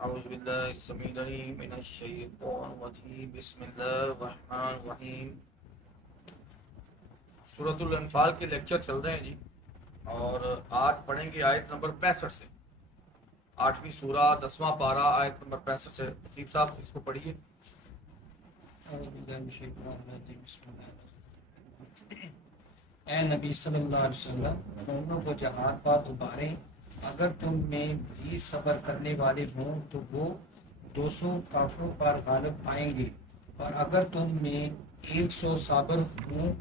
اعوذ باللہ السمیع العلیم من الشیطان الرجیم بسم اللہ الرحمن الرحیم۔ سورۃ الانفال کے لیکچر چل رہے ہیں جی، اور آج پڑھیں گے آیت نمبر 65 سے، 8ویں سورہ 10واں پارہ آیت نمبر 65 سے۔ خطیب صاحب اس کو پڑھیے۔ اے نبی صلی اللہ علیہ وسلم، مومنوں کو جہاد پر ابھاریں۔ اگر تم میں 20 صبر کرنے والے ہوں تو وہ 200 کافروں پر غالب آئیں گے، اور اگر تم میں 100 صابر ہوں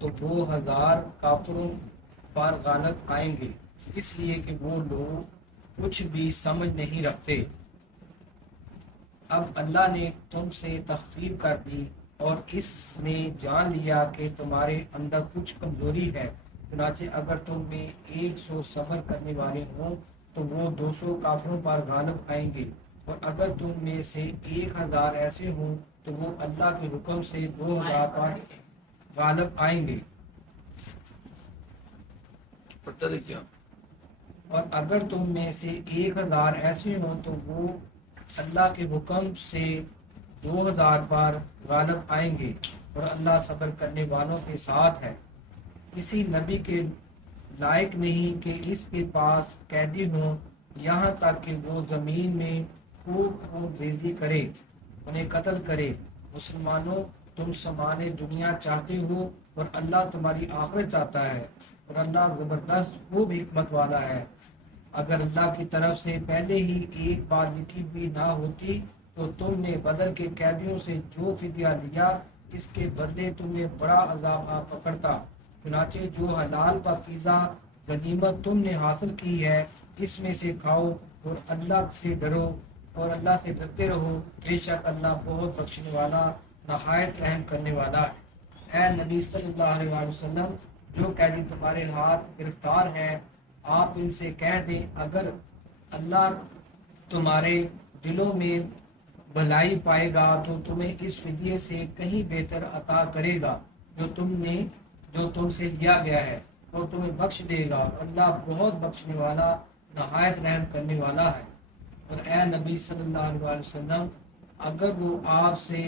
تو وہ 1000 کافروں پر غالب آئیں گے، اس لیے کہ وہ لوگ کچھ بھی سمجھ نہیں رکھتے۔ اب اللہ نے تم سے تخفیف کر دی اور اس نے جان لیا کہ تمہارے اندر کچھ کمزوری ہے، چنانچہ اگر تم میں 100 صبر کرنے والے ہوں تو وہ 200 کافروں پر غالب آئیں گے، اور اگر تم میں سے 1000 ایسے ہوں تو وہ اللہ کے حکم سے 2000 پر غالب آئیں گے۔ پڑھتے دیکھیے اور اگر تم میں سے 1000 ایسے ہوں تو وہ اللہ کے حکم سے 2000 پر غالب آئیں گے، اور اللہ صبر کرنے والوں کے ساتھ ہے۔ کسی نبی کے لائق نہیں کہ اس کے پاس قیدی ہوں، یہاں تک کہ وہ زمین میں خوب خون ریزی کرے، انہیں قتل کرے۔ مسلمانوں، تم سامان دنیا چاہتے ہو اور اللہ تمہاری آخرت چاہتا ہے، اور اللہ زبردست خوب حکمت والا ہے۔ اگر اللہ کی طرف سے پہلے ہی ایک بات لکھی ہوئی نہ ہوتی تو تم نے بدر کے قیدیوں سے جو فدیہ لیا اس کے بدلے تمہیں بڑا عذاب آ پکڑتا۔ چنانچہ جو حلال پاکیزہ غنیمت تم نے حاصل کی ہے اس میں سے کھاؤ، اور اللہ سے ڈرو اور اللہ سے ڈرتے رہو، بے شک اللہ بہت بخشنے والا نہایت رحم کرنے والا ہے۔ اے نبی صلی اللہ علیہ وسلم، جو قیدی تمہارے ہاتھ گرفتار ہیں آپ ان سے کہہ دیں، اگر اللہ تمہارے دلوں میں بھلائی پائے گا تو تمہیں اس فدیے سے کہیں بہتر عطا کرے گا جو تم سے لیا گیا ہے، اور تمہیں بخش دے گا۔ اللہ بہت بخشنے والا نہایت رحم کرنے والا ہے۔ اور اے نبی صلی اللہ علیہ وسلم، اگر وہ آپ سے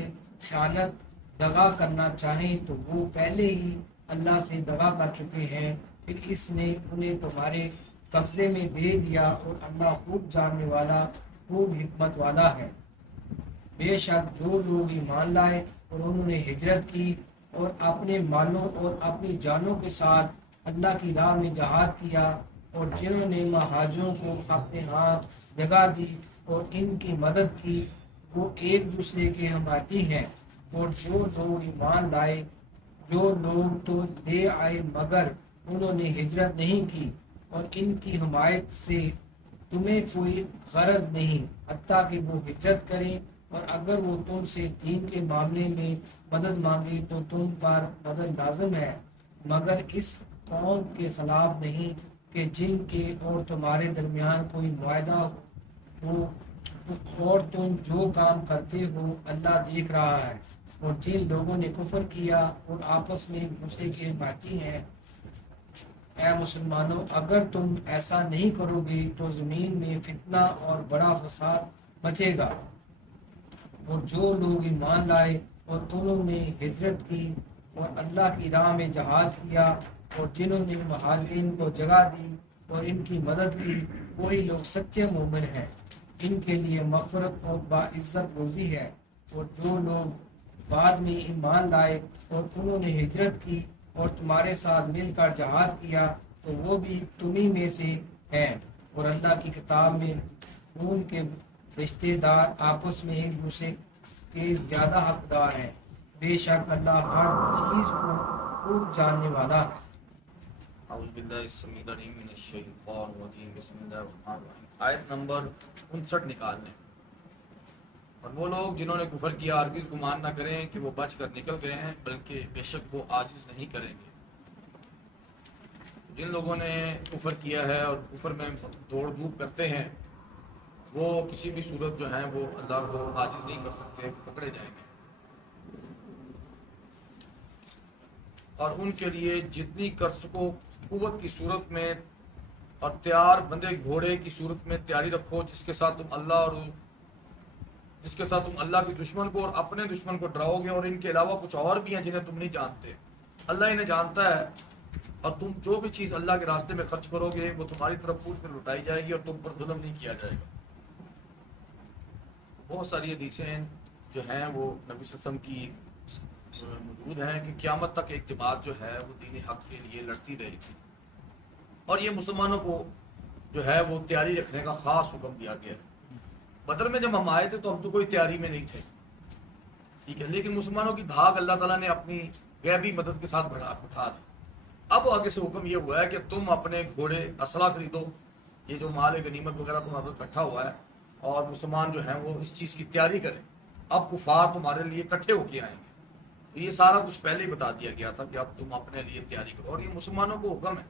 خیانت دغا کرنا چاہیں تو وہ پہلے ہی اللہ سے دغا کر چکے ہیں، پھر اس نے انہیں تمہارے قبضے میں دے دیا، اور اللہ خوب جاننے والا خوب حکمت والا ہے۔ بے شک جو لوگ ایمان لائے اور انہوں نے ہجرت کی اور اپنے مالوں اور اپنی جانوں کے ساتھ اللہ کی راہ میں جہاد کیا، اور جنہوں نے مہاجروں کو اپنے ہاں جگہ دی اور ان کی مدد کی، وہ ایک دوسرے کے حمایتی ہیں۔ اور جو لوگ ایمان لائے، جو لوگ تو لے آئے مگر انہوں نے ہجرت نہیں کی، اور ان کی حمایت سے تمہیں کوئی غرض نہیں حتیٰ کہ وہ ہجرت کریں، اور اگر وہ تم سے دین کے معاملے میں مدد مانگے تو تم پر مدد لازم ہے، مگر اس قوم کے خلاف نہیں کہ جن کے اور تمہارے درمیان کوئی معاہدہ ہو، اور تم جو کام کرتے ہو اللہ دیکھ رہا ہے۔ اور جن لوگوں نے کفر کیا اور آپس میں ایک دوسرے کے حمایتی ہیں، اے مسلمانوں، اگر تم ایسا نہیں کرو گے تو زمین میں فتنہ اور بڑا فساد مچے گا۔ اور جو لوگ ایمان لائے اور انہوں نے ہجرت کی اور اللہ کی راہ میں جہاد کیا، اور جنہوں نے مہاجرین کو جگہ دی اور ان کی مدد کی، وہی لوگ سچے مومن ہیں، ان کے لیے مغفرت اور باعزت روزی ہے۔ اور جو لوگ بعد میں ایمان لائے اور انہوں نے ہجرت کی اور تمہارے ساتھ مل کر جہاد کیا تو وہ بھی تمہیں میں سے ہیں، اور اللہ کی کتاب میں خون کے رشتے دار آپس میں ایک دوسرے کے زیادہ حقدار ہیں، بے شک اللہ ہر چیز کو خوب جاننے والا ہے۔ اعوذ باللہ السمیع العلیم من الشیطان الرجیم بسم اللہ الرحمن الرحیم۔ آیت نمبر 59 نکال لیں۔ اور وہ لوگ جنہوں نے کفر کیا ہرگز گمان نہ کریں کہ وہ بچ کر نکل گئے ہیں، بلکہ بے شک وہ عاجز نہیں کریں گے۔ جن لوگوں نے کفر کیا ہے اور کفر میں دوڑ دھوپ کرتے ہیں، وہ کسی بھی صورت جو ہیں وہ اللہ کو عاجز نہیں کر سکتے، پکڑے جائیں گے۔ اور ان کے لیے جتنی کر سکو قوت کی صورت میں اور تیار بندے گھوڑے کی صورت میں تیاری رکھو، جس کے ساتھ تم اللہ اور جس کے ساتھ تم اللہ کے دشمن کو اور اپنے دشمن کو ڈراؤ گے، اور ان کے علاوہ کچھ اور بھی ہیں جنہیں تم نہیں جانتے، اللہ انہیں جانتا ہے، اور تم جو بھی چیز اللہ کے راستے میں خرچ کرو گے وہ تمہاری طرف پوچھ کر لوٹائی جائے گی، اور تم پر ظلم نہیں کیا جائے گا۔ بہت ساری حدیثیں جو ہیں وہ نبی صلی اللہ علیہ وسلم کی موجود ہیں کہ قیامت تک ایک جماعت جو ہے وہ دین حق کے لیے لڑتی رہے گی، اور یہ مسلمانوں کو جو ہے وہ تیاری رکھنے کا خاص حکم دیا گیا ہے۔ بدر میں جب ہم آئے تھے تو ہم تو کوئی تیاری میں نہیں تھے، ٹھیک ہے، لیکن مسلمانوں کی دھاک اللہ تعالیٰ نے اپنی غیبی مدد کے ساتھ اٹھا دی۔ اب آگے سے حکم یہ ہوا ہے کہ تم اپنے گھوڑے اسلحہ خریدو، یہ جو مال غنیمت وغیرہ تمہارے پاس اکٹھا ہوا ہے، اور مسلمان جو ہیں وہ اس چیز کی تیاری کریں، اب کفار تمہارے لیے اکٹھے ہو کے آئیں گے۔ تو یہ سارا کچھ پہلے ہی بتا دیا گیا تھا کہ اب تم اپنے لیے تیاری کرو، اور یہ مسلمانوں کو حکم ہے۔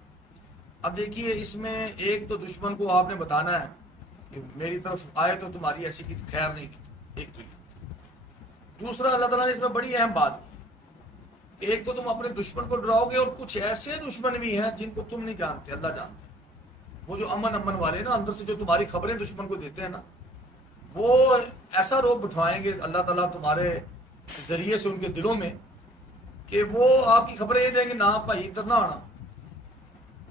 اب دیکھیے اس میں ایک تو دشمن کو آپ نے بتانا ہے کہ میری طرف آئے تو تمہاری ایسی کی خیر نہیں کی، ایک تو یہ۔ دوسرا اللہ تعالیٰ نے اس میں بڑی اہم بات کی کہ ایک تو تم اپنے دشمن کو ڈراؤ گے، اور کچھ ایسے دشمن بھی ہیں جن کو تم نہیں جانتے، اللہ جانتے ہیں۔ وہ جو امن والے نا، اندر سے جو تمہاری خبریں دشمن کو دیتے ہیں نا، وہ ایسا روب بٹھوائیں گے اللہ تعالیٰ تمہارے ذریعے سے ان کے دلوں میں کہ وہ آپ کی خبریں یہ دیں گے، نہ بھائی ادھر نہ آنا،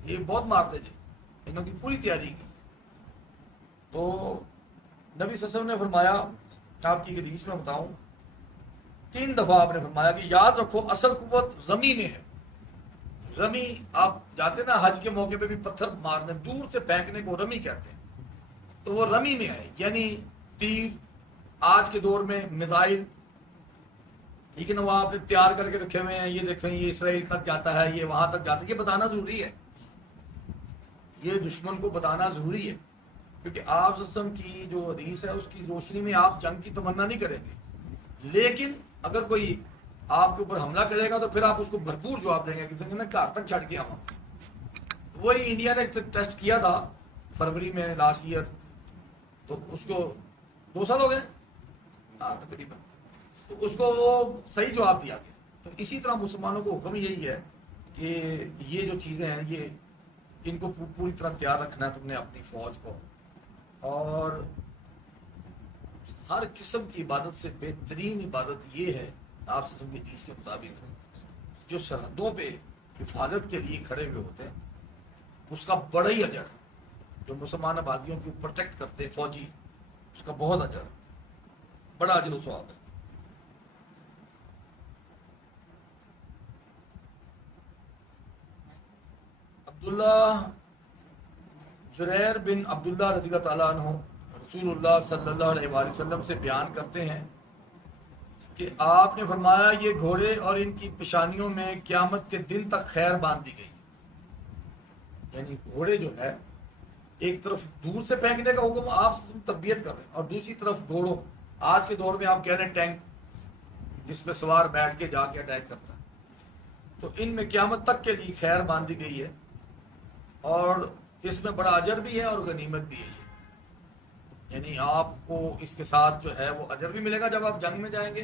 یہ بہت مارتے جی، انہوں کی پوری تیاری کی۔ تو نبی صلی اللہ علیہ وسلم نے فرمایا، آپ کی حدیث میں بتاؤں، 3 دفعہ آپ نے فرمایا کہ یاد رکھو اصل قوت رمی میں ہے۔ رمی، آپ جاتے نا حج کے موقع پہ بھی پتھر مارنے، دور سے پھینکنے کو رمی کہتے ہیں، تو وہ رمی میں ہے، یعنی تیر، آج کے دور میں میزائل، ٹھیک ہے نا، وہ آپ نے تیار کر کے رکھے ہوئے ہیں، یہ دیکھیں یہ اسرائیل تک جاتا ہے، یہ وہاں تک جاتا ہے، یہ بتانا ضروری ہے، یہ دشمن کو بتانا ضروری ہے، کیونکہ آپ صلی اللہ علیہ وسلم کی جو حدیث ہے اس کی روشنی میں آپ جنگ کی تمنا نہیں کریں گے، لیکن اگر کوئی آپ کے اوپر حملہ کرے گا تو پھر آپ اس کو بھرپور جواب دیں گے کہ نا گھر تک چھڑ کے آؤں۔ وہی انڈیا نے ٹیسٹ کیا تھا فروری میں لاسٹ ایئر، تو اس کو 2 سال ہو گئے، ہاں تقریباً، تو اس کو صحیح جواب دیا گیا۔ تو اسی طرح مسلمانوں کو حکم یہی ہے کہ یہ جو چیزیں ہیں یہ ان کو پوری طرح تیار رکھنا ہے تم نے اپنی فوج کو، اور ہر قسم کی عبادت سے بہترین عبادت یہ ہے آپ سے سب حدیث کے مطابق جو سرحدوں پہ حفاظت کے لیے کھڑے ہوئے ہوتے ہیں، اس کا بڑا ہی اجر، جو مسلمان آبادیوں کی پروٹیکٹ کرتے ہیں فوجی، اس کا بہت اجر، بڑا اجر و ثواب ہے۔ عبداللہ جریر بن عبداللہ رضی اللہ تعالیٰ عنہ رسول اللہ صلی اللہ علیہ وآلہ وسلم سے بیان کرتے ہیں کہ آپ نے فرمایا یہ گھوڑے اور ان کی پیشانیوں میں قیامت کے دن تک خیر باندھ دی گئی، یعنی گھوڑے جو ہے ایک طرف دور سے پھینکنے کا حکم آپ تربیت کر رہے ہیں، اور دوسری طرف گھوڑوں، آج کے دور میں آپ کہہ رہے ہیں ٹینک جس پہ سوار بیٹھ کے جا کے اٹیک کرتا ہے، تو ان میں قیامت تک کے لیے خیر باندھی گئی ہے، اور اس میں بڑا اجر بھی ہے اور غنیمت بھی ہے، یعنی آپ کو اس کے ساتھ جو ہے وہ اجر بھی ملے گا جب آپ جنگ میں جائیں گے،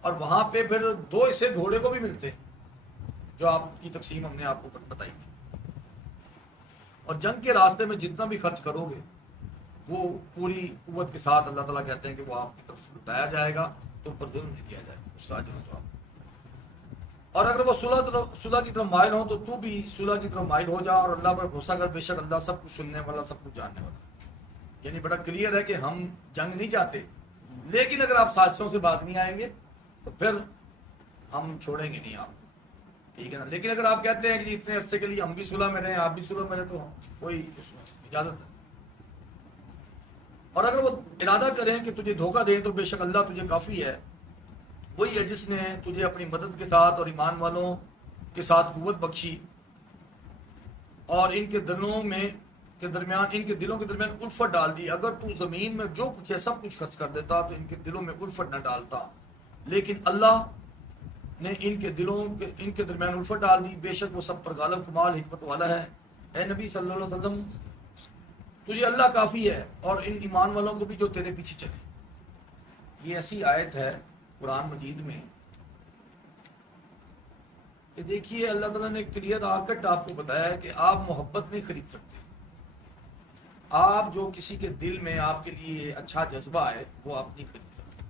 اور وہاں پہ پھر 2 حصے گھوڑے کو بھی ملتے ہیں، جو آپ کی تقسیم ہم نے آپ کو بتائی تھی۔ اور جنگ کے راستے میں جتنا بھی خرچ کرو گے وہ پوری قوت کے ساتھ اللہ تعالیٰ کہتے ہیں کہ وہ آپ کی طرف سے لٹایا جائے گا، تم پر ظلم نہیں کیا جائے گا، اس کا اجر و ثواب۔ اور اگر وہ صلح کی طرف مائل ہو تو تو بھی صلح کی طرف مائل ہو جا، اور اللہ پر بھروسہ کر، بے شک اللہ سب کچھ سننے والا، سب کچھ جاننے والا۔ یعنی بڑا کلیئر ہے کہ ہم جنگ نہیں چاہتے، لیکن اگر آپ سازشوں سے باز نہیں آئیں گے تو پھر ہم چھوڑیں گے نہیں آپ کو، ٹھیک ہے نا۔ لیکن اگر آپ کہتے ہیں کہ اتنے عرصے کے لیے ہم بھی صلح میں رہیں، آپ بھی صلح میں رہیں، تو کوئی اس میں اجازت ہے۔ اور اگر وہ ارادہ کریں کہ تجھے دھوکہ دیں تو بے شک اللہ تجھے کافی ہے، وہی ہے جس نے تجھے اپنی مدد کے ساتھ اور ایمان والوں کے ساتھ قوت بخشی، اور ان کے دلوں کے درمیان الفت ڈال دی۔ اگر تو زمین میں جو کچھ ہے سب کچھ خرچ کر دیتا تو ان کے دلوں میں الفت نہ ڈالتا، لیکن اللہ نے ان کے درمیان الفت ڈال دی، بے شک وہ سب پر غالب کمال حکمت والا ہے۔ اے نبی صلی اللہ علیہ وسلم تجھے اللہ کافی ہے، اور ان ایمان والوں کو بھی جو تیرے پیچھے چلے۔ یہ ایسی آیت ہے قرآن مجید میں کہ دیکھیے اللہ تعالیٰ نے کلیئر آ کٹ آپ کو بتایا ہے کہ آپ محبت نہیں خرید سکتے، آپ جو کسی کے دل میں آپ کے لیے اچھا جذبہ ہے وہ آپ نہیں خرید سکتے.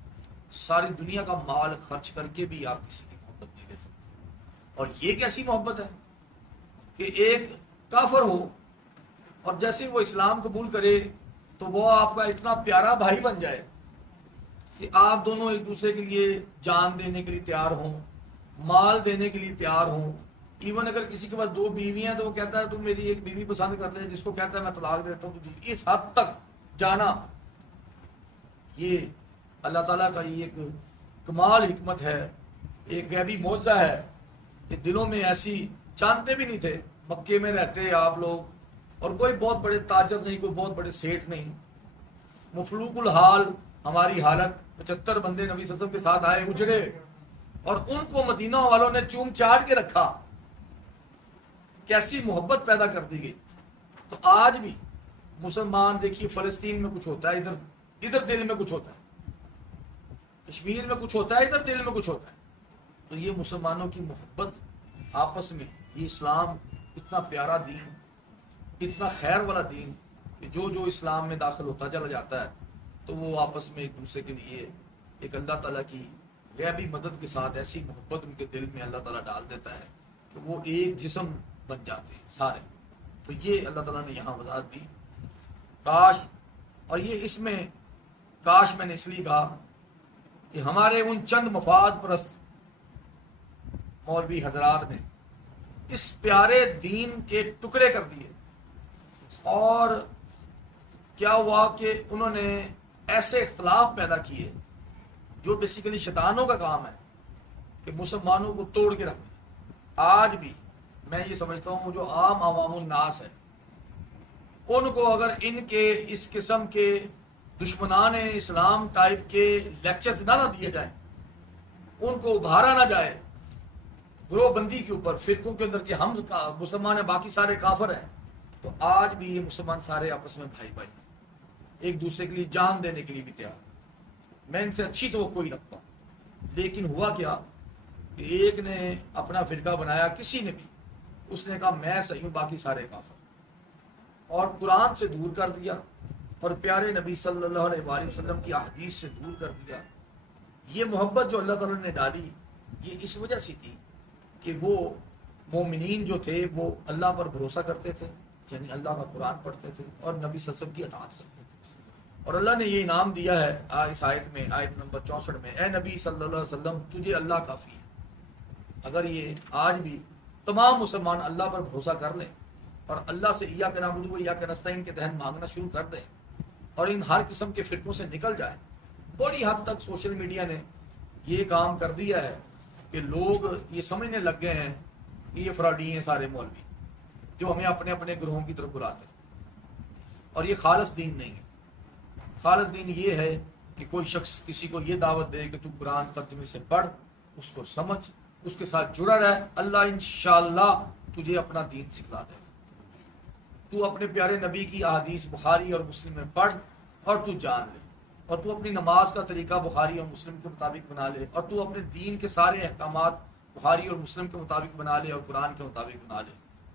ساری دنیا کا مال خرچ کر کے بھی آپ کسی کی محبت نہیں لے سکتے. اور یہ کیسی محبت ہے کہ ایک کافر ہو اور جیسے وہ اسلام قبول کرے تو وہ آپ کا اتنا پیارا بھائی بن جائے کہ آپ دونوں ایک دوسرے کے لیے جان دینے کے لیے تیار ہوں، مال دینے کے لیے تیار ہوں. ایون اگر کسی کے پاس 2 بیویاں ہیں تو وہ کہتا ہے تو میری ایک بیوی پسند کر لے، جس کو کہتا ہے میں طلاق دیتا ہوں. اس حد تک جانا، یہ اللہ تعالیٰ کا یہ ایک کمال حکمت ہے، ایک غیبی معجزہ ہے کہ دلوں میں ایسی، جانتے بھی نہیں تھے. مکے میں رہتے آپ لوگ اور کوئی بہت بڑے تاجر نہیں، کوئی بہت بڑے سیٹ نہیں، مفلوق الحال ہماری حالت. 75 بندے نبی صلی اللہ علیہ وسلم کے ساتھ آئے اجڑے، اور ان کو مدینہ والوں نے چوم چاٹ کے رکھا. کیسی محبت پیدا کر دی گئی. تو آج بھی مسلمان دیکھیے، فلسطین میں کچھ ہوتا ہے، ادھر دل میں کچھ ہوتا ہے، کشمیر میں کچھ ہوتا ہے، ادھر دل میں کچھ ہوتا ہے. تو یہ مسلمانوں کی محبت آپس میں، یہ اسلام اتنا پیارا دین، اتنا خیر والا دین کہ جو اسلام میں داخل ہوتا چلا جاتا ہے تو وہ آپس میں ایک دوسرے کے لیے ایک اللہ تعالیٰ کی غیبی مدد کے ساتھ ایسی محبت ان کے دل میں اللہ تعالیٰ ڈال دیتا ہے کہ وہ ایک جسم بن جاتے ہیں سارے. تو یہ اللہ تعالیٰ نے یہاں وضاحت دی. کاش، اور یہ اس میں کاش میں نے اس لیے کہا کہ ہمارے ان چند مفاد پرست مولوی حضرات نے اس پیارے دین کے ٹکڑے کر دیے. اور کیا ہوا کہ انہوں نے ایسے اختلاف پیدا کیے جو بیسیکلی شیطانوں کا کام ہے کہ مسلمانوں کو توڑ کے رکھ دیں. آج بھی میں یہ سمجھتا ہوں جو عام عوام الناس ہے ان کو اگر ان کے اس قسم کے دشمنان اسلام ٹائپ کے لیکچرز نہ دیے جائیں، ان کو ابھارا نہ جائے گروہ بندی کے اوپر، فرقوں کے اندر کہ ہم مسلمان ہیں باقی سارے کافر ہیں، تو آج بھی یہ مسلمان سارے آپس میں بھائی بھائی، ایک دوسرے کے لیے جان دینے کے لیے بھی تیار. میں ان سے اچھی توقع ہی رکھتا ہوں. لیکن ہوا کیا کہ ایک نے اپنا فرقہ بنایا، کسی نے بھی، اس نے کہا میں صحیح ہوں باقی سارے کافر، اور قرآن سے دور کر دیا اور پیارے نبی صلی اللہ علیہ وآلہ وسلم کی احادیث سے دور کر دیا. یہ محبت جو اللہ تعالیٰ نے ڈالی یہ اس وجہ سے تھی کہ وہ مومنین جو تھے وہ اللہ پر بھروسہ کرتے تھے، یعنی اللہ کا قرآن پڑھتے تھے اور نبی صلی اللہ علیہ وسلم کی اطاعت کرتے تھے. اور اللہ نے یہ انعام دیا ہے اس آیت میں، آیت نمبر 64 میں، اے نبی صلی اللہ علیہ وسلم تجھے اللہ کافی ہے. اگر یہ آج بھی تمام مسلمان اللہ پر بھروسہ کر لیں اور اللہ سے ایاک نعبد و ایاک نستعین کے تحت مانگنا شروع کر دیں اور ان ہر قسم کے فرقوں سے نکل جائیں. بڑی حد تک سوشل میڈیا نے یہ کام کر دیا ہے کہ لوگ یہ سمجھنے لگ گئے ہیں کہ یہ فراڈی ہیں سارے مولوی جو ہمیں اپنے اپنے گروہوں کی طرف بلاتے ہیں. اور یہ خالص دین نہیں ہے. خالص دین یہ ہے کہ کوئی شخص کسی کو یہ دعوت دے کہ تو قرآن ترجمے سے پڑھ، اس کو سمجھ، اس کے ساتھ جڑا رہے، اللہ انشاءاللہ تجھے اپنا دین سکھلا دے. تو اپنے پیارے نبی کی احادیث بخاری اور مسلم میں پڑھ اور تو جان لے، اور تو اپنی نماز کا طریقہ بخاری اور مسلم کے مطابق بنا لے، اور تو اپنے دین کے سارے احکامات بخاری اور مسلم کے مطابق بنا لے اور قرآن کے مطابق بنا لے،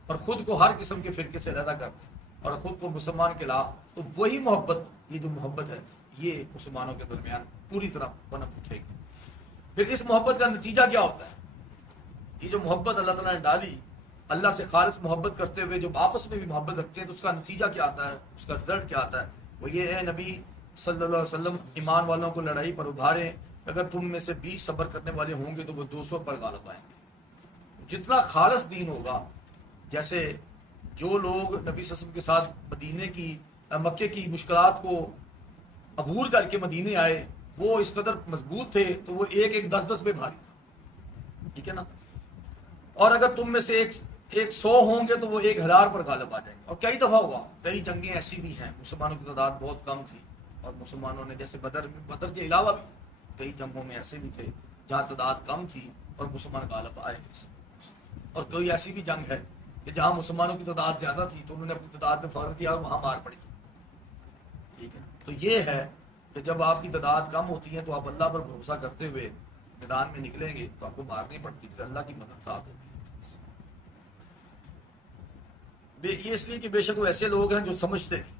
اور خود کو ہر قسم کے فرقے سے علیحدہ کر دے اور خود کو مسلمان کہلا. تو وہی محبت، یہ جو محبت ہے یہ مسلمانوں کے درمیان پوری طرح پنپ اٹھے گی. پھر اس محبت کا نتیجہ کیا ہوتا ہے؟ یہ جو محبت اللہ تعالیٰ نے ڈالی، اللہ سے خالص محبت کرتے ہوئے جب آپس میں بھی محبت رکھتے ہیں تو اس کا نتیجہ کیا آتا ہے، اس کا رزلٹ کیا آتا ہے؟ وہ یہ ہے نبی صلی اللہ علیہ وسلم ایمان والوں کو لڑائی پر ابھارے، اگر تم میں سے 20 صبر کرنے والے ہوں گے تو وہ 200 پر غالب آئیں گے. جتنا خالص دین ہوگا، جیسے جو لوگ نبی صلی اللہ علیہ وسلم کے ساتھ مدینے کی مکے کی مشکلات کو عبور کر کے مدینے آئے، وہ اس قدر مضبوط تھے تو وہ ایک 10 پہ بھاری تھا، ٹھیک ہے نا. اور اگر تم میں سے ایک 100 ہوں گے تو وہ 1000 پر غالب آ جائیں گے. اور کئی دفعہ ہوا، کئی جنگیں ایسی بھی ہیں مسلمانوں کی تعداد بہت کم تھی اور مسلمانوں نے جیسے بدر کے علاوہ بھی کئی جنگوں میں ایسے بھی تھے جہاں تعداد کم تھی اور مسلمان غالب آئے. اور کوئی ایسی بھی جنگ ہے کہ جہاں مسلمانوں کی تعداد زیادہ تھی تو انہوں نے اپنی تعداد میں فرق کیا اور وہاں مار پڑی. ٹھیک ہے، تو یہ ہے کہ جب آپ کی تعداد کم ہوتی ہے تو آپ اللہ پر بھروسہ کرتے ہوئے میدان میں نکلیں گے تو آپ کو مارنی پڑتی، پھر اللہ کی مدد ساتھ ہوتی ہے. یہ اس لیے کہ بے شک وہ ایسے لوگ ہیں جو سمجھتے نہیں.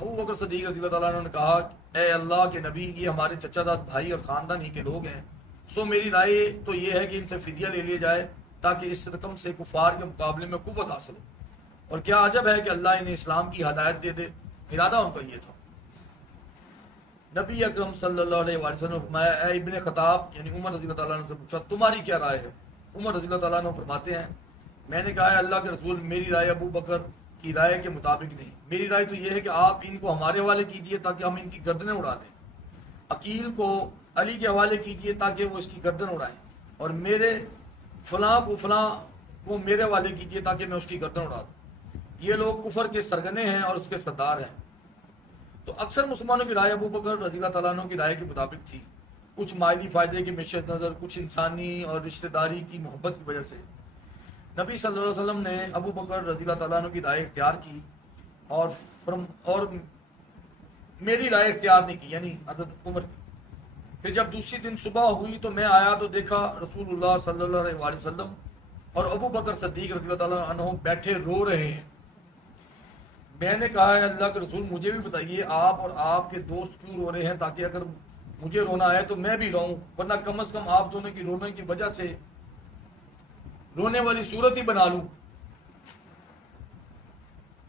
ابو بکر صدیق رضی اللہ تعالیٰ عنہ نے کہا اے اللہ کے نبی یہ ہمارے چچا داد بھائی اور خاندان ہی کے لوگ ہیں، سو میری رائے تو یہ ہے کہ ان سے فدیہ لے لیا جائے تاکہ اس رقم سے کفار کے مقابلے میں قوت حاصل ہو، اور کیا عجب ہے کہ اللہ انہیں اسلام کی ہدایت دے دے۔ ارادہ ان کا یہ تھا۔ نبی اکرم صلی اللہ علیہ وسلم نے فرمایا اے ابن خطاب یعنی عمر رضی اللہ تعالیٰ عنہ سے پوچھا تمہاری کیا رائے ہے؟ عمر رضی اللہ تعالیٰ عنہ فرماتے ہیں میں نے کہا ہے اللہ کے رسول میری رائے ابو بکر کی رائے کے مطابق نہیں، میری رائے تو یہ ہے کہ آپ ان کو ہمارے حوالے کیجئے تاکہ ہم ان کی گردنیں اڑا دیں، عقیل کو علی کے حوالے کیجئے تاکہ وہ اس کی گردن اڑائیں، اور میرے فلاں کو میرے حوالے کیجئے تاکہ میں اس کی گردن اڑا دوں، یہ لوگ کفر کے سرگنے ہیں اور اس کے سردار ہیں۔ تو اکثر مسلمانوں کی رائے ابو بکر رضی اللہ تعالیٰ عنہ کی رائے کے مطابق تھی، کچھ مالی فائدے کے پیش نظر، کچھ انسانی اور رشتہ داری کی محبت کی وجہ سے نبی صلی اللہ علیہ وسلم نے ابو بکر رضی اللہ تعالیٰ عنہ کی رائے اختیار کی اور میری رائے اختیار نہیں کی، یعنی حضرت عمر کی۔ پھر جب دوسری دن صبح ہوئی تو میں آیا تو دیکھا رسول اللہ صلی اللہ علیہ وسلم اور ابو بکر صدیق رضی اللہ تعالیٰ عنہ بیٹھے رو رہے ہیں۔ میں نے کہا ہے اللہ کے رسول مجھے بھی بتائیے آپ اور آپ کے دوست کیوں رو رہے ہیں، تاکہ اگر مجھے رونا ہے تو میں بھی رہوں، ورنہ کم از کم آپ دونوں کی رونے کی وجہ سے رونے والی صورت ہی بنا لوں۔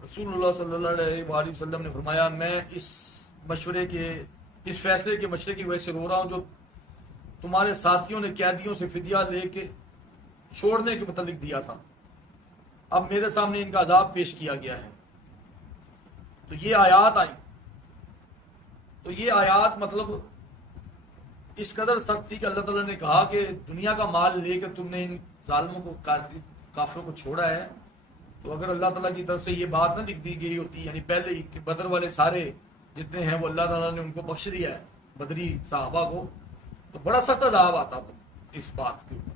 رسول اللہ صلی اللہ علیہ وآلہ وسلم نے فرمایا میں اس فیصلے کے مشورے کی وجہ سے رو رہا ہوں جو تمہارے ساتھیوں نے قیدیوں سے فدیہ لے کے چھوڑنے کے متعلق دیا تھا، اب میرے سامنے ان کا عذاب پیش کیا گیا ہے۔ تو یہ آیات آئیں، تو یہ آیات مطلب اس قدر سخت تھی کہ اللہ تعالیٰ نے کہا کہ دنیا کا مال لے کر تم نے ان ظالموں کو کافروں کو چھوڑا ہے، تو اگر اللہ تعالیٰ کی طرف سے یہ بات نہ لکھ دی گئی ہوتی یعنی پہلے ہی کہ بدر والے سارے جتنے ہیں وہ اللہ تعالیٰ نے ان کو بخش دیا ہے بدری صحابہ کو، تو بڑا سخت عذاب آتا تو اس بات کے اوپر۔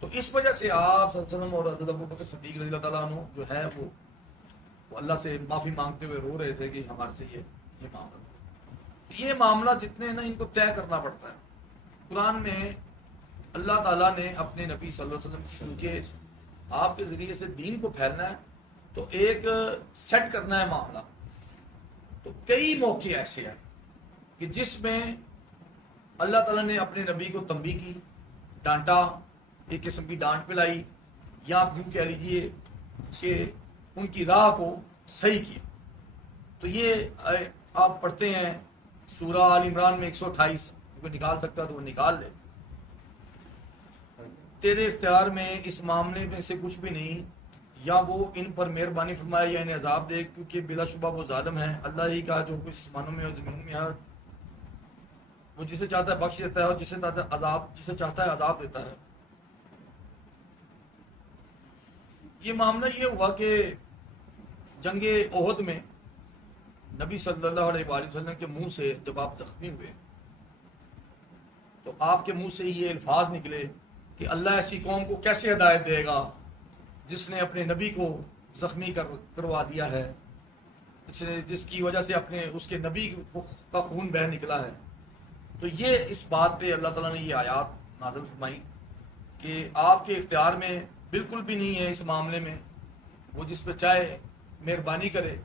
تو اس وجہ سے آپ صلی اللہ علیہ وسلم اور حضرت ابو بکر صدیق رضی اللہ تعالیٰ عنہ جو ہے وہ اللہ سے معافی مانگتے ہوئے رو رہے تھے کہ ہمارے سے یہ معاملہ جتنے ہیں نا ان کو طے کرنا پڑتا ہے۔ قرآن میں اللہ تعالیٰ نے اپنے نبی صلی اللہ علیہ وسلم کیونکہ آپ کے ذریعے سے دین کو پھیلنا ہے تو ایک سیٹ کرنا ہے معاملہ، تو کئی موقع ایسے ہیں کہ جس میں اللہ تعالیٰ نے اپنے نبی کو تنبیہ کی، ڈانٹا، ایک قسم کی ڈانٹ پلائی، یا یوں کہہ لیجیے کہ ان کی راہ کو صحیح کیا۔ تو یہ آپ پڑھتے ہیں سورہ آل عمران میں 128، کوئی نکال سکتا تو وہ نکال لے۔ تیرے اختیار میں اس معاملے میں سے کچھ بھی نہیں، یا وہ ان پر مہربانی فرمائے یا انہیں عذاب دے، کیونکہ بلا شبہ وہ ظالم ہے۔ اللہ ہی کا جو کچھ آسمانوں میں اور زمین میں ہے وہ جسے چاہتا ہے بخش دیتا ہے اور جسے چاہتا ہے عذاب دیتا ہے۔ یہ معاملہ یہ ہوا کہ جنگ احد میں نبی صلی اللہ علیہ وآلہ وسلم کے منہ سے جب آپ زخمی ہوئے تو آپ کے منہ سے یہ الفاظ نکلے کہ اللہ ایسی قوم کو کیسے ہدایت دے گا جس نے اپنے نبی کو زخمی کروا دیا ہے، جس کی وجہ سے اس کے نبی کا خون بہہ نکلا ہے۔ تو یہ اس بات پہ اللہ تعالیٰ نے یہ آیات نازل فرمائی کہ آپ کے اختیار میں بالکل بھی نہیں ہے اس معاملے میں، وہ جس پہ چاہے مہربانی کرے۔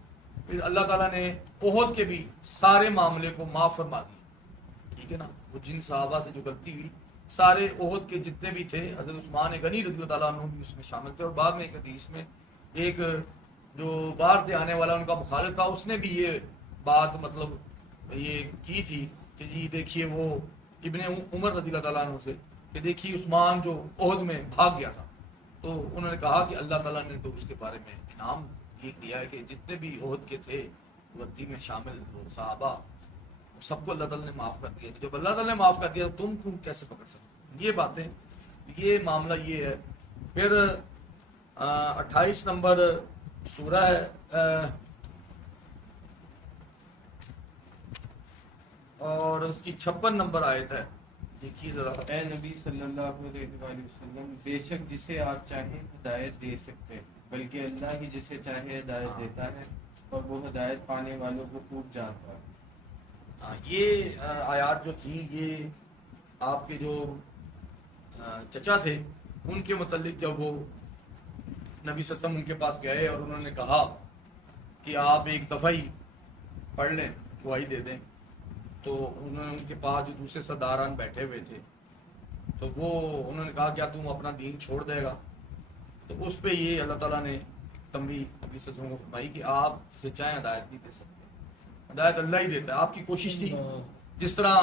پھر اللہ تعالیٰ نے احد کے بھی سارے معاملے کو معاف فرما دیا، ٹھیک ہے نا، وہ جن صحابہ سے جو غلطی ہوئی سارے احد کے جتنے بھی تھے، حضرت عثمان غنی رضی اللہ تعالیٰ عنہ بھی اس میں شامل تھے، اور بعد میں ایک حدیث میں ایک جو باہر سے آنے والا ان کا مخالف تھا اس نے بھی یہ بات مطلب یہ کی تھی کہ جی دیکھیے وہ ابن عمر رضی اللہ تعالیٰ عنہ سے کہ دیکھیے عثمان جو احد میں بھاگ گیا تھا، تو انہوں نے کہا کہ اللہ تعالیٰ نے تو اس کے بارے میں انعام یہ دیا ہے کہ جتنے بھی احد کے تھے غلطی میں شامل وہ صحابہ سب کو اللہ تعالیٰ نے معاف کر دیا۔ جب اللہ تعالیٰ نے معاف کر دیا تو تم کیسے پکڑ سکتے؟ یہ باتیں، یہ معاملہ یہ ہے۔ پھر 28 نمبر سورہ ہے اور اس کی 56 نمبر آیت ہے، دیکھیے ذرا۔ اے نبی صلی اللہ علیہ وآلہ وسلم، بے شک جسے آپ چاہیں ہدایت دے سکتے، بلکہ اللہ ہی جسے چاہے ہدایت دیتا ہے، اور وہ ہدایت پانے والوں کو خوب جانتا ہے۔ یہ آیات جو تھی یہ آپ کے جو چچا تھے ان کے متعلق جب وہ نبی صلی اللہ علیہ وسلم ان کے پاس گئے اور انہوں نے کہا کہ آپ ایک دفعہ ہی پڑھ لیں گواہی دے دیں. تو انہوں نے ان کے پاس جو دوسرے سرداران بیٹھے ہوئے تھے تو وہ انہوں نے کہا کیا تم اپنا دین چھوڑ دے گا؟ تو اس پہ یہ اللہ تعالیٰ نے تنبیہ نبی صلی اللہ علیہ وسلم کو فرمائی کہ آپ سے چاہیں ہدایت نہیں دے سکتے، ہدایت اللہ ہی دیتا ہے. آپ کی کوشش تھی جس طرح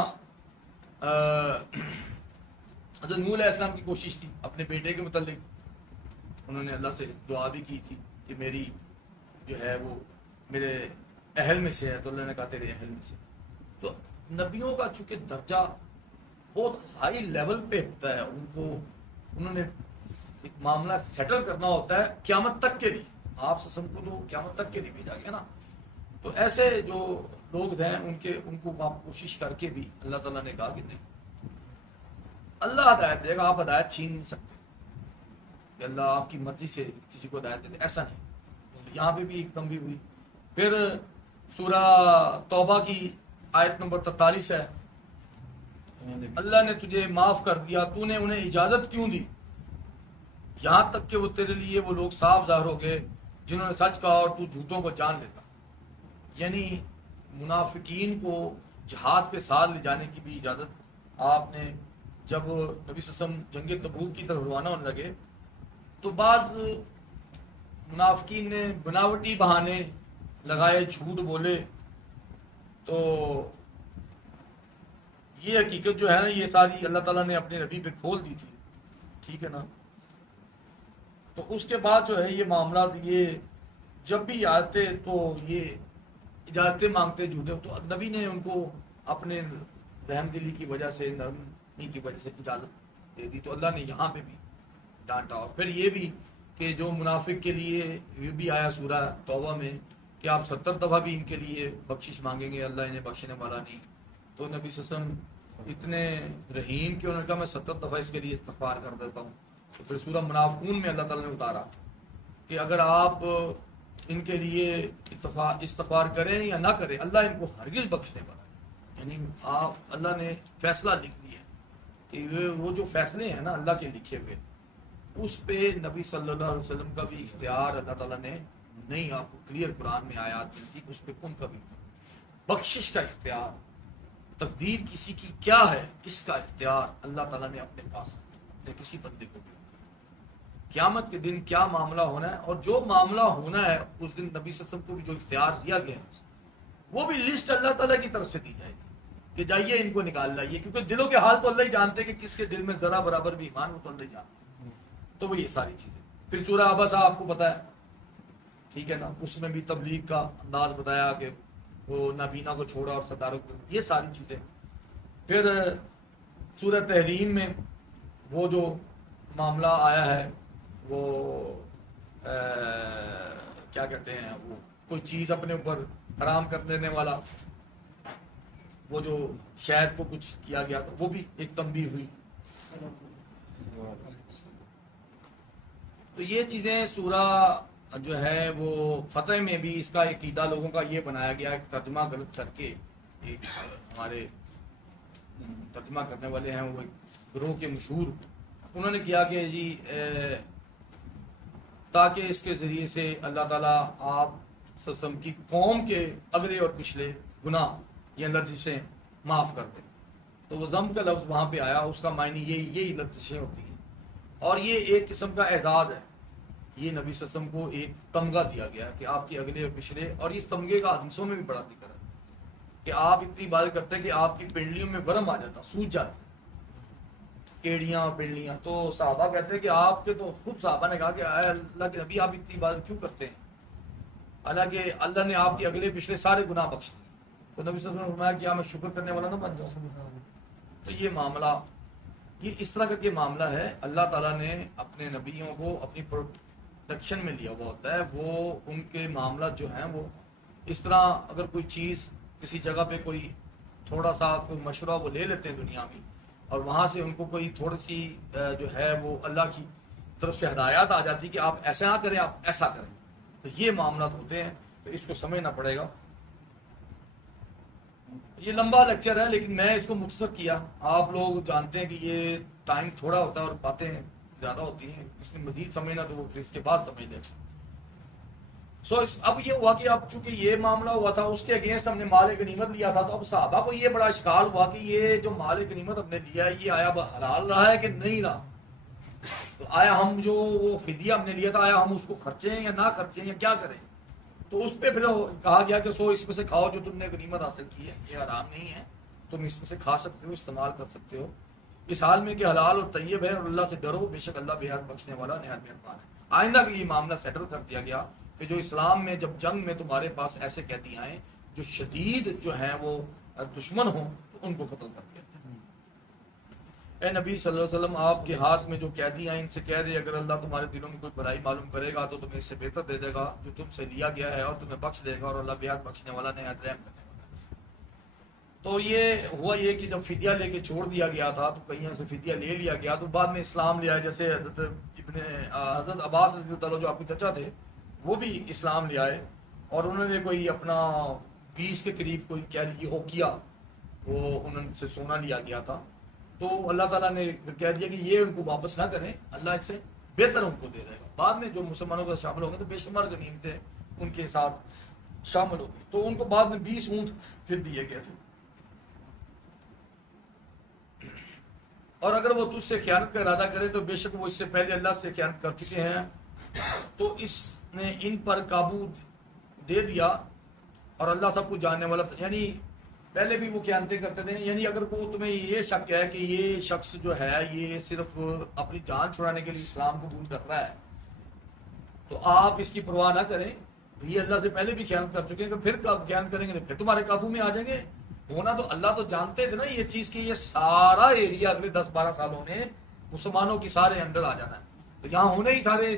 حضرت نوح علیہ السلام کی کوشش تھی اپنے بیٹے کے متعلق، انہوں نے اللہ سے دعا بھی کی تھی کہ میری جو ہے وہ میرے اہل میں سے ہے، تو اللہ نے کہا تیرے اہل میں سے. تو نبیوں کا چونکہ درجہ بہت ہائی لیول پہ ہوتا ہے، ان کو انہوں نے ایک معاملہ سیٹل کرنا ہوتا ہے قیامت تک کے لیے. آپ سسم کو تو قیامت تک کے لیے بھیجا گیا نا. تو ایسے جو لوگ ہیں ان کو آپ کوشش کر کے بھی اللہ تعالیٰ نے کہا کہ نہیں، اللہ ہدایت دے گا، آپ ہدایت چھین نہیں سکتے کہ اللہ آپ کی مرضی سے کسی کو ہدایت دے دے، ایسا نہیں. یہاں پہ بھی ایک تنبیہ ہوئی. پھر سورہ توبہ کی آیت نمبر 43 ہے، اللہ نے تجھے معاف کر دیا، تو نے انہیں اجازت کیوں دی یہاں تک کہ وہ تیرے لیے وہ لوگ صاف ظاہر ہو گئے جنہوں نے سچ کہا اور تو جھوٹوں کو جان لیتا. یعنی منافقین کو جہاد پہ ساتھ لے جانے کی بھی اجازت آپ نے. جب نبی صلی اللہ علیہ وسلم جنگ تبوک کی طرف روانہ ہونے لگے تو بعض منافقین نے بناوٹی بہانے لگائے، جھوٹ بولے. تو یہ حقیقت جو ہے نا یہ ساری اللہ تعالیٰ نے اپنے نبی پہ کھول دی تھی، ٹھیک ہے نا. تو اس کے بعد جو ہے یہ معاملات یہ جب بھی آتے تو یہ اجازتیں مانگتے جھوٹے، تو نبی نے ان کو اپنے رحم دلی کی وجہ سے، نرمی کی وجہ سے اجازت دے دی. تو اللہ نے یہاں پہ بھی ڈانٹا. اور پھر یہ بھی کہ جو منافق کے لیے یہ بھی آیا سورہ توبہ میں کہ آپ 70 دفعہ بھی ان کے لیے بخشش مانگیں گے، اللہ انہیں بخشنے والا نہیں. تو نبی صلی اللہ علیہ وسلم اتنے رحیم کہ انہوں نے کہا میں 70 دفعہ اس کے لیے استغفار کر دیتا ہوں. تو پھر سورہ منافقون میں اللہ تعالیٰ نے اتارا کہ اگر آپ ان کے لیے استغفار کریں یا نہ کریں اللہ ان کو ہرگز بخشنے والا ہے. یعنی آپ اللہ نے فیصلہ لکھ دیا کہ وہ جو فیصلے ہیں نا اللہ کے لکھے ہوئے، اس پہ نبی صلی اللہ علیہ وسلم کا بھی اختیار اللہ تعالیٰ نے نہیں. آپ کو کلیئر قرآن میں آیات ملتی کہ اس پہ کن کا بھی بخشش کا اختیار، تقدیر کسی کی کیا ہے اس کا اختیار اللہ تعالیٰ نے اپنے پاس اپنے کسی بندے کو بھی. قیامت کے دن کیا معاملہ ہونا ہے اور جو معاملہ ہونا ہے اس دن نبی صلی اللہ علیہ وسلم کو بھی جو اختیار دیا گیا ہے وہ بھی لسٹ اللہ تعالیٰ کی طرف سے دی جائے گی کہ جائیے ان کو نکال لائیے، کیونکہ دلوں کے حال تو اللہ ہی جانتے کہ کس کے دل میں ذرا برابر بھی ایمان ہو تو اللہ ہی جانتے. تو وہ یہ ساری چیزیں. پھر سورہ عبسہ آپ کو پتا ہے، ٹھیک ہے نا، اس میں بھی تبلیغ کا انداز بتایا کہ وہ نابینا کو چھوڑا اور ستاروں کو، یہ ساری چیزیں. پھر سورہ تحریم میں وہ جو معاملہ آیا ہے وہ کیا کہتے ہیں، وہ کوئی چیز اپنے اوپر حرام کر دینے والا، وہ جو شہد کو کچھ کیا گیا تھا، وہ بھی ایک تنبیہ ہوئی. تو یہ چیزیں سورہ جو ہے وہ فتح میں بھی اس کا عقیدہ لوگوں کا یہ بنایا گیا، ایک ترجمہ غلط کر کے ایک ہمارے ترجمہ کرنے والے ہیں وہ ایک گروہ کے مشہور، انہوں نے کیا کہ جی تاکہ اس کے ذریعے سے اللہ تعالیٰ آپ سسم کی قوم کے اگلے اور پچھلے گناہ یا لرزشیں معاف کر دیں. تو وہ ضم کا لفظ وہاں پہ آیا، اس کا معنی یہی لرزشیں ہوتی ہیں. اور یہ ایک قسم کا اعزاز ہے، یہ نبی صلی اللہ علیہ وسلم کو ایک تمغہ دیا گیا کہ آپ کے اگلے اور پچھلے، اور اس تمغے کا حدیثوں میں بھی بڑا ذکر ہے کہ آپ اتنی عبادت کرتے ہیں کہ آپ کی پنڈلیوں میں ورم آ جاتا، سوج جاتے کیڑیاں اور پنڈلیاں. تو صحابہ کہتے ہیں کہ آپ کے، تو خود صحابہ نے کہا کہ اے اللہ کے نبی آپ اتنی عبادت کیوں کرتے ہیں، حالانکہ اللہ نے آپ کے اگلے پچھلے سارے گناہ بخش دیے. تو نبی صلی اللہ علیہ وسلم نے فرمایا کیا میں شکر کرنے والا نہ بن جاؤں. تو یہ معاملہ، یہ اس طرح کا کہ معاملہ ہے، اللہ تعالیٰ نے اپنے نبیوں کو اپنی پروٹیکشن میں لیا ہوا ہوتا ہے. وہ ان کے معاملات جو ہیں وہ اس طرح، اگر کوئی چیز کسی جگہ پہ کوئی تھوڑا سا کوئی مشورہ وہ لے لیتے ہیں دنیا میں، اور وہاں سے ان کو کوئی تھوڑی سی جو ہے وہ اللہ کی طرف سے ہدایات آ جاتی کہ آپ ایسا نہ کریں، آپ ایسا کریں. تو یہ معاملات ہوتے ہیں، تو اس کو سمجھنا پڑے گا. یہ لمبا لیکچر ہے لیکن میں اس کو مختصر کیا. آپ لوگ جانتے ہیں کہ یہ ٹائم تھوڑا ہوتا ہے اور باتیں زیادہ ہوتی ہیں، اس میں مزید سمجھنا تو وہ پھر اس کے بعد سمجھ لیں. اب یہ ہوا کہ اب چونکہ یہ معاملہ ہوا تھا، اس کے اگینسٹ ہم نے مال غنیمت لیا تھا، تو اب صحابہ کو یہ بڑا اشکال ہوا کہ یہ جو مال غنیمت ہم نے لیا ہے یہ آیا حلال رہا ہے کہ نہیں رہا، تو آیا ہم جو وہ فدیہ ہم نے لیا تھا آیا ہم اس کو خرچیں یا نہ خرچیں یا کیا کریں؟ تو اس پہ پھر کہا گیا کہ اس میں سے کھاؤ جو تم نے غنیمت حاصل کی ہے، یہ حرام نہیں ہے، تم اس میں سے کھا سکتے ہو، استعمال کر سکتے ہو، اس حال میں کہ حلال اور طیب ہے، اور اللہ سے ڈرو، بے شک اللہ بے حد بخشنے والا نہایت مہربان ہے۔ آئندہ کے لیے معاملہ سیٹل کر دیا گیا کہ جو اسلام میں جب جنگ میں تمہارے پاس ایسے قیدی آئیں جو شدید جو ہیں وہ دشمن ہوں تو ان کو قتل کر دیا جائے۔ اے نبی صلی اللہ علیہ وسلم، آپ کے ہاتھ میں جو قیدی آئیں ان سے کہہ دے اگر اللہ تمہارے دلوں میں کوئی برائی معلوم کرے گا تو تمہیں اس سے بہتر دے دے گا جو تم سے لیا گیا ہے، اور تمہیں بخش دے گا، اور اللہ بے حد بخشنے والا نہایت رحم کرنے والا ہے۔ تو یہ ہوا یہ کہ جب فدیہ لے کے چھوڑ دیا گیا تھا تو کہیں سے فدیہ لے لیا گیا تو بعد میں اسلام لے آئے، جیسے حضرت عباس رضی اللہ عنہ جو آپ کے چچا تھے وہ بھی اسلام لے آئے، اور انہوں نے کوئی اپنا 20 کے قریب کوئی کہہ لیجیے اوکیا وہ انہوں سے سونا لیا گیا تھا، تو اللہ تعالیٰ نے پھر کہہ دیا کہ یہ ان کو واپس نہ کریں، اللہ اس سے بہتر ان کو دے دے گا۔ بعد میں جو مسلمانوں کے ساتھ شامل ہو گئے تو بے شمار غنیمتیں ان کے ساتھ شامل ہو گئی، تو ان کو بعد میں 20 اونٹ پھر دیے گئے تھے۔ اور اگر وہ تجھ سے خیانت کا ارادہ کرے تو بے شک وہ اس سے پہلے اللہ سے خیانت کر چکے ہیں، تو اس نے ان پر قابو دے دیا، اور اللہ سب کو جاننے والا تھا، یعنی پہلے بھی وہ خیانتیں کرتے تھے، یعنی اگر وہ تمہیں یہ شک ہے کہ یہ شخص جو ہے یہ صرف اپنی جان چھڑانے کے لیے اسلام قبول کر رہا ہے تو آپ اس کی پرواہ نہ کریں، یہ اللہ سے پہلے بھی خیانت کر چکے ہیں، کہ پھر خیانت کریں گے تو پھر تمہارے قابو میں آ جائیں گے۔ ہونا تو اللہ تو جانتے تھے نا یہ چیز کہ یہ سارا ایریا اگلے 10-12 سالوں میں مسلمانوں کی سارے انڈر آ جانا ہے، تو یہاں ہونے ہی سارے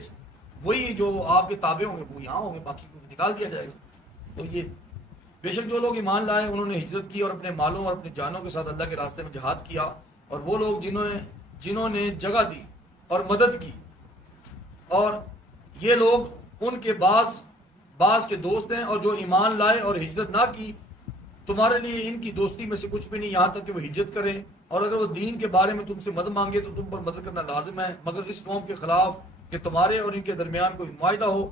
وہی جو آپ کے تابع ہوں گے وہ یہاں ہوں گے، باقی کو نکال دیا جائے گا۔ تو یہ بے شک جو لوگ ایمان لائے انہوں نے ہجرت کی اور اپنے مالوں اور اپنے جانوں کے ساتھ اللہ کے راستے میں جہاد کیا، اور وہ لوگ جنہوں نے جگہ دی اور مدد کی، اور یہ لوگ ان کے بعض کے دوست ہیں، اور جو ایمان لائے اور ہجرت نہ کی تمہارے لیے ان کی دوستی میں سے کچھ بھی نہیں یہاں تک کہ وہ ہجرت کریں، اور اگر وہ دین کے بارے میں تم سے مدد مانگے تو تم پر مدد کرنا لازم ہے، مگر اس قوم کے خلاف کہ تمہارے اور ان کے درمیان کوئی معاہدہ ہو،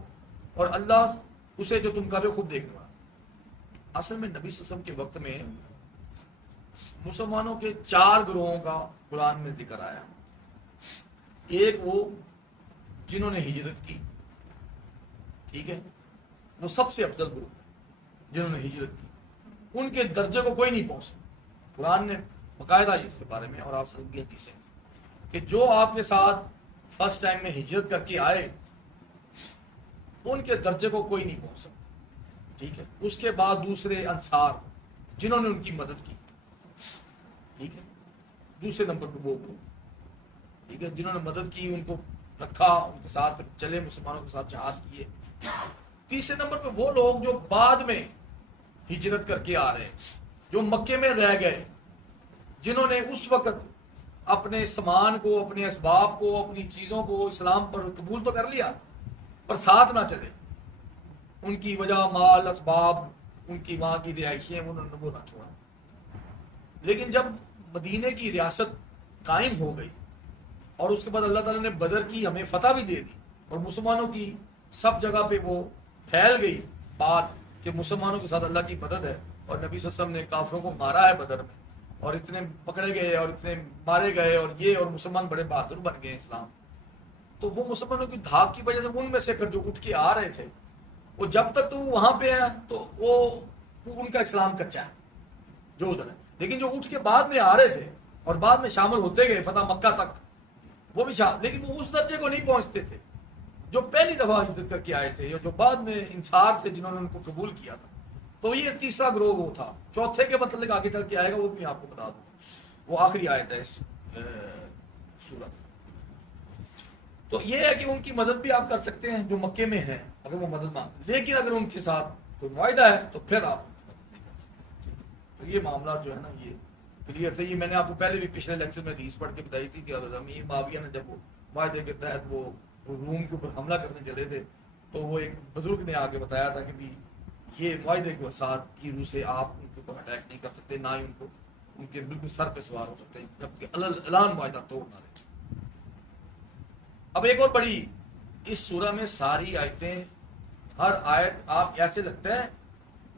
اور اللہ اسے جو تم کر رہے ہو خوب دیکھنے والا۔ اصل میں نبی صلی اللہ علیہ وسلم کے وقت میں مسلمانوں کے 4 گروہوں کا قرآن میں ذکر آیا۔ ایک وہ جنہوں نے ہجرت کی، ٹھیک ہے، وہ سب سے افضل گروہ جنہوں نے ہجرت کی، ان کے درجے کو کوئی نہیں پہنچ سکتا۔ قرآن نے باقاعدہ اس کے بارے میں اور آپ سب کی حدیث ہے کہ جو آپ کے ساتھ فرسٹ ٹائم میں ہجرت کر کے آئے ان کے درجے کو کوئی نہیں پہنچ سکتا، ٹھیک ہے۔ اس کے بعد دوسرے انصار جنہوں نے ان کی مدد کی، ٹھیک ہے، دوسرے نمبر پہ وہ گروہ، ٹھیک ہے، جنہوں نے مدد کی، ان کو رکھا، ان کے ساتھ چلے، مسلمانوں کے ساتھ جہاد کیے۔ تیسرے نمبر پہ وہ لوگ جو بعد میں ہجرت کر کے آ رہے، جو مکے میں رہ گئے، جنہوں نے اس وقت اپنے سامان کو، اپنے اسباب کو، اپنی چیزوں کو اسلام پر قبول تو کر لیا پر ساتھ نہ چلے، ان کی وجہ مال، اسباب، ان کی وہاں کی رہائشیں انہوں نے وہ نہ چھوڑا۔ لیکن جب مدینے کی ریاست قائم ہو گئی اور اس کے بعد اللہ تعالیٰ نے بدر کی ہمیں فتح بھی دے دی اور مسلمانوں کی سب جگہ پہ وہ پھیل گئی بات کہ مسلمانوں کے ساتھ اللہ کی مدد ہے، اور نبی صلی اللہ علیہ وسلم نے کافروں کو مارا ہے بدر میں، اور اتنے پکڑے گئے اور اتنے مارے گئے، اور مسلمان بڑے بہادر بن گئے اسلام، تو وہ مسلمانوں کی دھاک کی وجہ سے ان میں سے پھر جو اٹھ کے آ رہے تھے وہ جب تک تو وہاں پہ ہے تو وہ ان کا اسلام کچا ہے جو ادھر ہے، لیکن جو اٹھ کے بعد میں آ رہے تھے اور بعد میں شامل ہوتے گئے فتح مکہ تک، وہ بھی لیکن وہ اس درجے کو نہیں پہنچتے تھے جو پہلی دفعہ ہجرت کر کے آئے تھے، یا جو بعد میں انصار تھے جنہوں نے ان کو قبول کیا تھا۔ تو یہ تیسرا گروہ وہ تھا۔ چوتھے کے متعلق آگے چل کے آئے گا، وہ بھی آپ کو بتا دوں، وہ آخری آیت ہے اس سورت۔ تو یہ ہے کہ ان کی مدد بھی آپ کر سکتے ہیں جو مکے میں ہیں اگر وہ مدد مانگتے، لیکن اگر ان کے ساتھ کوئی معاہدہ ہے تو پھر آپ مدد نہیں کر سکتے۔ تو یہ معاملات جو ہے نا یہ کلیئر تھے۔ یہ میں نے آپ کو پہلے بھی پچھلے لیکچر میں حدیث پڑھ کے بتائی تھی کہ امیر معاویہ نے جب وہ معاہدے کے تحت وہ روم کے اوپر حملہ کرنے چلے تھے تو وہ ایک بزرگ نے آگے بتایا تھا کہ بھی یہ معاہدے کے ساتھ کی روح سے آپ ان کے اوپر اٹیک نہیں کر سکتے، نہ ہی ان کے بالکل سر پہ سوار ہو سکتے جبکہ اعلان معاہدہ توڑ نہ دے۔ اب ایک اور بڑی، اس سورہ میں ساری آیتیں ہر آیت آپ ایسے لگتا ہے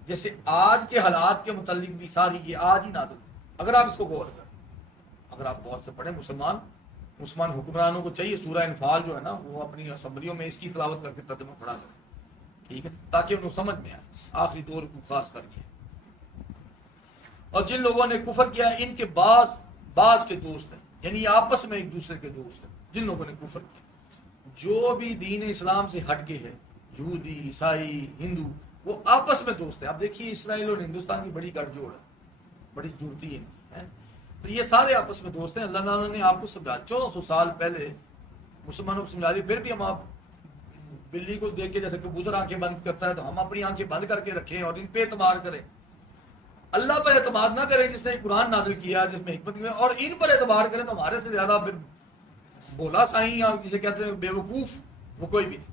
جیسے آج کے حالات کے متعلق بھی ساری یہ آج ہی نازل ہوئی۔ اگر آپ اس کو غور کریں، اگر آپ غور سے پڑھیں، مسلمان حکمرانوں کو چاہیے سورہ انفال جو ہے نا وہ اپنی اسمبلیوں میں اس کی تلاوت کر کے ترجمہ پڑھا کریں، ٹھیک ہے، تاکہ انہیں سمجھ میں آئے، آخری دور کو خاص کر کے۔ اور جن لوگوں نے کفر کیا ان کے بعض کے دوست ہیں، یعنی آپس میں ایک دوسرے کے دوست ہیں جن لوگوں نے کفر کیا۔ جو بھی دین اسلام سے ہٹ کے ہے، یہودی، عیسائی، ہندو، وہ آپس میں دوست ہیں۔ اب دیکھیے اسرائیل اور ہندوستان کی بڑی گٹھ جوڑ ہے، بڑی جڑتی ہے، تو یہ سارے آپس میں دوست ہیں۔ اللہ تعالیٰ نے آپ کو سمجھا 1400 سال پہلے مسلمانوں کو سمجھا دی، پھر بھی ہم آپ بلی کو دیکھ کے جیسے کبوتر آنکھیں بند کرتا ہے تو ہم اپنی آنکھیں بند کر کے رکھیں اور ان پہ اعتبار کریں، اللہ پر اعتماد نہ کریں جس نے قرآن نازل کیا جس میں حکمت میں، اور ان پر اعتبار کریں تو ہمارے سے زیادہ پھر بولا سائیں یا جسے کہتے ہیں بے وقوف وہ کوئی بھی نہیں۔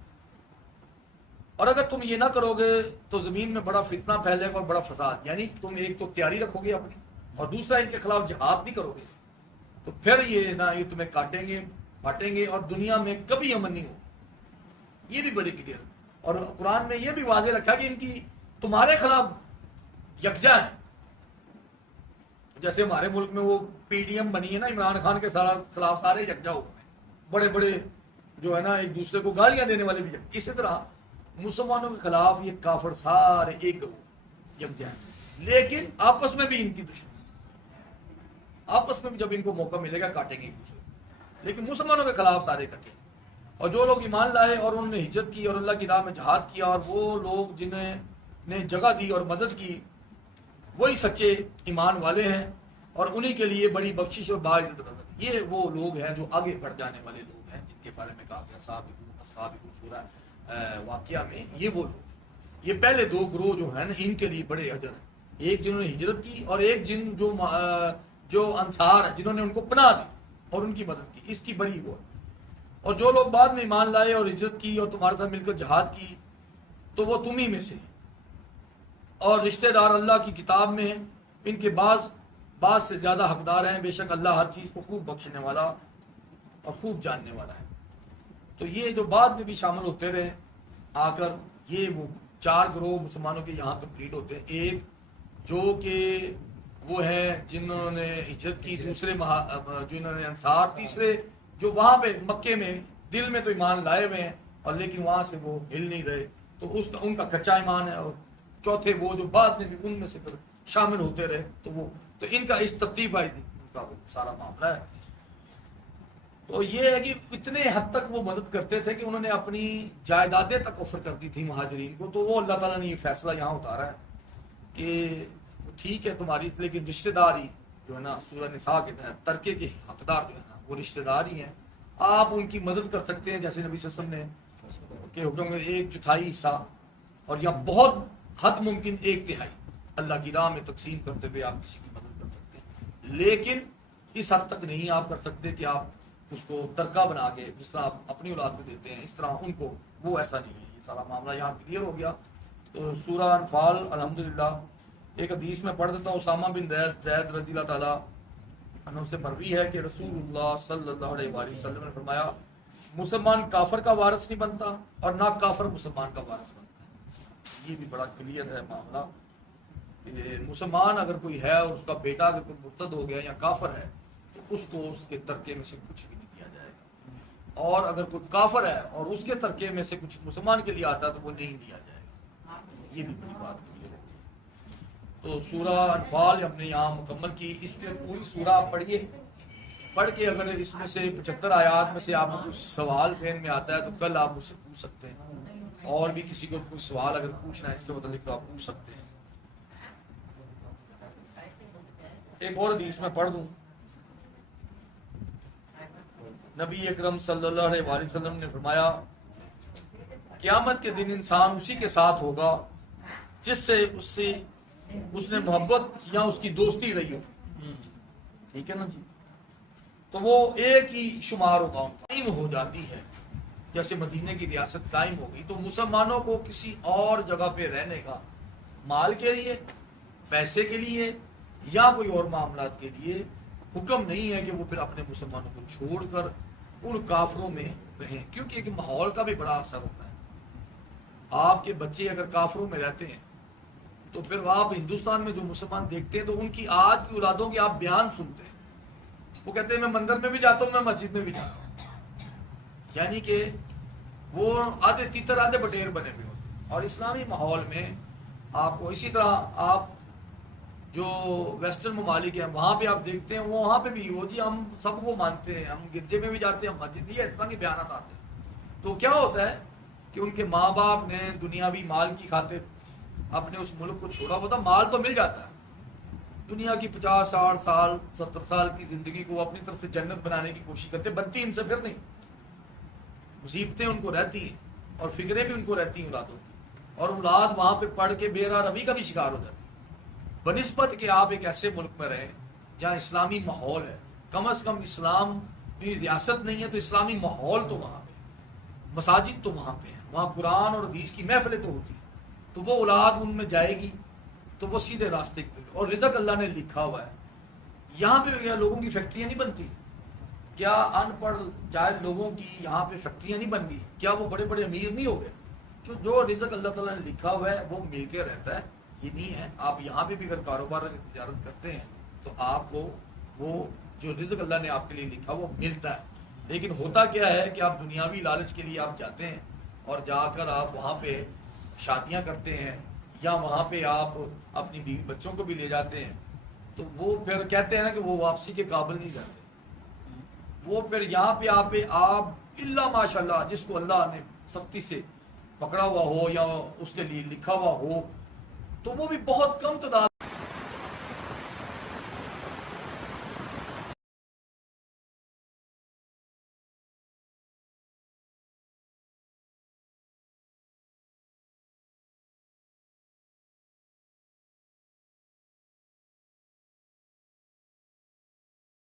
اور اگر تم یہ نہ کرو گے تو زمین میں بڑا فتنہ پھیلے گا اور بڑا فساد، یعنی تم ایک تو تیاری رکھو گے اپنی اور دوسرا ان کے خلاف جہاد بھی کرو گے تو پھر یہ نہ یہ تمہیں کاٹیں گے بانٹیں گے اور دنیا میں کبھی امن نہیں ہو۔ یہ بھی بڑی کلیئر، اور قرآن میں یہ بھی واضح رکھا کہ ان کی تمہارے خلاف یکجا ہے۔ جیسے ہمارے ملک میں وہ پی ڈی ایم بنی ہے نا عمران خان کے خلاف سارے یکجا ہو گئے، بڑے بڑے جو ہے نا ایک دوسرے کو گالیاں دینے والے بھی۔ اسی طرح مسلمانوں کے خلاف یہ کافر سارے ایک یکجا ہیں، لیکن آپس میں بھی ان کی دشمنی، آپس میں بھی جب ان کو موقع ملے گا کاٹیں گے ایک دوسرے کو، لیکن مسلمانوں کے خلاف سارے کٹے۔ اور جو لوگ ایمان لائے اور انہوں نے ہجرت کی اور اللہ کی راہ میں جہاد کیا، اور وہ لوگ جنہیں نے جگہ دی اور مدد کی، وہی سچے ایمان والے ہیں اور انہی کے لیے بڑی بخشش اور باعزت نظر۔ یہ وہ لوگ ہیں جو آگے بڑھ جانے والے لوگ ہیں جن کے بارے میں کہا گیا سابقون سورہ واقعہ میں، یہ وہ لوگ، یہ پہلے دو گروہ جو ہیں نا ان کے لیے بڑے اجر ہیں، ایک جنہوں نے ہجرت کی اور ایک جو انصار ہیں جنہوں نے ان کو پناہ دی اور ان کی مدد کی، اس کی بڑی وہ ہے۔ اور جو لوگ بعد میں ایمان لائے اور ہجرت کی اور تمہارے ساتھ مل کر جہاد کی تو وہ تمہیں میں سے ہیں، اور رشتہ دار اللہ کی کتاب میں ہیں، ان کے بعض سے زیادہ حقدار ہیں، بے شک اللہ ہر چیز کو خوب بخشنے والا اور خوب جاننے والا ہے۔ تو یہ جو بعد میں بھی شامل ہوتے رہے آ کر، یہ وہ چار گروہ مسلمانوں کے یہاں کمپلیٹ ہوتے ہیں۔ ایک جو کہ وہ ہے جنہوں نے ہجرت کی، دوسرے جنہوں نے انصار، تیسرے جو وہاں پہ مکے میں دل میں تو ایمان لائے ہوئے ہیں اور لیکن وہاں سے وہ ہل نہیں رہے، تو ان کا کچا ایمان ہے، اور چوتھے وہ جو بعد میں بھی ان میں سے شامل ہوتے رہے، تو ان کا اس ترتیب ان کا وہ سارا معاملہ ہے۔ تو یہ ہے کہ اتنے حد تک وہ مدد کرتے تھے کہ انہوں نے اپنی جائیدادیں تک آفر کر دی تھی مہاجرین کو، تو وہ اللہ تعالیٰ نے یہ فیصلہ یہاں اتارا ہے کہ ٹھیک ہے تمہاری، لیکن رشتہ داری جو ہے نا سورہ نساء کے تحت ترکے کے حقدار جو ہے نا وہ رشتہ دار ہی ہیں، آپ ان کی مدد کر سکتے ہیں، جیسے نبی صلی اللہ علیہ وسلم نے کہ حکم میں 1/4 حصہ اور یا بہت حد ممکن 1/3 اللہ کی راہ میں تقسیم کرتے ہوئے آپ کسی کی مدد کر سکتے ہیں، لیکن اس حد تک نہیں آپ کر سکتے کہ آپ اس کو ترکہ بنا کے جس طرح آپ اپنی اولاد کو دیتے ہیں اس طرح ان کو، وہ ایسا نہیں ہے۔ یہ سارا معاملہ یہاں کلیئر ہو گیا۔ تو سورہ انفال الحمدللہ ایک حدیث میں پڑھ دیتا ہوں، اسامہ بن زید رضی اللہ تعالیٰ عنہ سے مروی ہے کہ رسول اللہ صلی اللہ علیہ وآلہ وسلم نے فرمایا مسلمان کافر کا وارث نہیں بنتا اور نہ کافر مسلمان کا وارث بنتا ہے۔ یہ بھی بڑا کلیئر ہے معاملہ کہ مسلمان اگر کوئی ہے اور اس کا بیٹا اگر کوئی مرتد ہو گیا یا کافر ہے تو اس کو اس کے ترکے میں سے کچھ بھی نہیں دیا جائے گا، اور اگر کوئی کافر ہے اور اس کے ترکے میں سے کچھ مسلمان کے لیے آتا ہے تو وہ نہیں دیا جائے گا۔ یہ بھی بڑی بات کلیئر ہے۔ تو سورہ انفال ہم نے یہاں مکمل کی، اس پہ پوری سورہ آپ پڑھیے، پڑھ کے اگر اس میں سے 75 آیات میں سے آپ کو کچھ سوال ذہن میں آتا ہے تو کل آپ مجھ سے پوچھ سکتے ہیں، اور بھی کسی کو کوئی سوال اگر پوچھنا ہے اس کے متعلق تو آپ پوچھ سکتے ہیں۔ ایک اور حدیث میں پڑھ دوں، نبی اکرم صلی اللہ علیہ وآلہ وسلم نے فرمایا قیامت کے دن انسان اسی کے ساتھ ہوگا جس سے اس نے محبت یا اس کی دوستی رہی ہو، ٹھیک ہے نا جی، تو وہ ایک ہی شمار ہوگا، ان کا قائم ہو جاتی ہے جیسے مدینے کی ریاست قائم ہو گئی۔ تو مسلمانوں کو کسی اور جگہ پہ رہنے کا مال کے لیے، پیسے کے لیے یا کوئی اور معاملات کے لیے حکم نہیں ہے کہ وہ پھر اپنے مسلمانوں کو چھوڑ کر ان کافروں میں رہیں، کیونکہ ایک ماحول کا بھی بڑا اثر ہوتا ہے۔ آپ کے بچے اگر کافروں میں رہتے ہیں تو پھر آپ ہندوستان میں جو مسلمان دیکھتے ہیں تو ان کی آج کی اولادوں کے آپ بیان سنتے ہیں، وہ کہتے ہیں میں مندر میں بھی جاتا ہوں، میں مسجد میں بھی جاتا ہوں، یعنی کہ وہ آدھے تیتر آدھے بٹیر بنے ہوئے ہوتے ہیں۔ اور اسلامی ماحول میں آپ کو اسی طرح آپ جو ویسٹرن ممالک ہیں وہاں پہ آپ دیکھتے ہیں، وہاں پہ بھی وہ جی ہم سب کو مانتے ہیں، ہم گرجے میں بھی جاتے ہیں، ہم مسجد میں، یہ اس طرح کے بیانات آتے ہیں۔ تو کیا ہوتا ہے کہ ان کے ماں باپ نے دنیاوی مال کی خاطر اپنے اس ملک کو چھوڑا ہوتا، مال تو مل جاتا ہے، دنیا کی 50 60 سال 70 سال کی زندگی کو اپنی طرف سے جنت بنانے کی کوشش کرتے، بنتی ان سے پھر نہیں، مصیبتیں ان کو رہتی ہیں اور فکریں بھی ان کو رہتی ہیں اولادوں کی، اور اولاد وہاں پہ پڑھ کے بے راہ روی کا بھی شکار ہو جاتی ہے، بنسبت کہ آپ ایک ایسے ملک میں رہیں جہاں اسلامی ماحول ہے، کم از کم اسلام کی ریاست نہیں ہے تو اسلامی ماحول تو وہاں پہ، مساجد تو وہاں پہ ہیں، وہاں قرآن اور حدیث کی محفلیں تو ہوتی ہیں، تو وہ اولاد ان میں جائے گی تو وہ سیدھے راستے پہ، اور رزق اللہ نے لکھا ہوا ہے۔ یہاں پہ کیا لوگوں کی فیکٹریاں نہیں بنتی؟ کیا ان پڑھ جاہل لوگوں کی یہاں پہ فیکٹریاں نہیں بن گئی؟ کیا وہ بڑے بڑے امیر نہیں ہو گئے؟ جو رزق اللہ تعالیٰ نے لکھا ہوا ہے وہ مل کے رہتا ہے، یہ نہیں ہے آپ یہاں پہ بھی اگر کاروبار اور تجارت کرتے ہیں تو آپ کو وہ جو رزق اللہ نے آپ کے لیے لکھا وہ ملتا ہے۔ لیکن ہوتا کیا ہے کہ آپ دنیاوی لالچ کے لیے آپ جاتے ہیں اور جا کر آپ وہاں پہ شادیاں کرتے ہیں یا وہاں پہ آپ اپنی بیوی بچوں کو بھی لے جاتے ہیں، تو وہ پھر کہتے ہیں نا کہ وہ واپسی کے قابل نہیں رہتے، وہ پھر یہاں پہ آپ الا ماشاء اللہ جس کو اللہ نے سختی سے پکڑا ہوا ہو یا اس کے لیے لکھا ہوا ہو تو وہ بھی بہت کم تعداد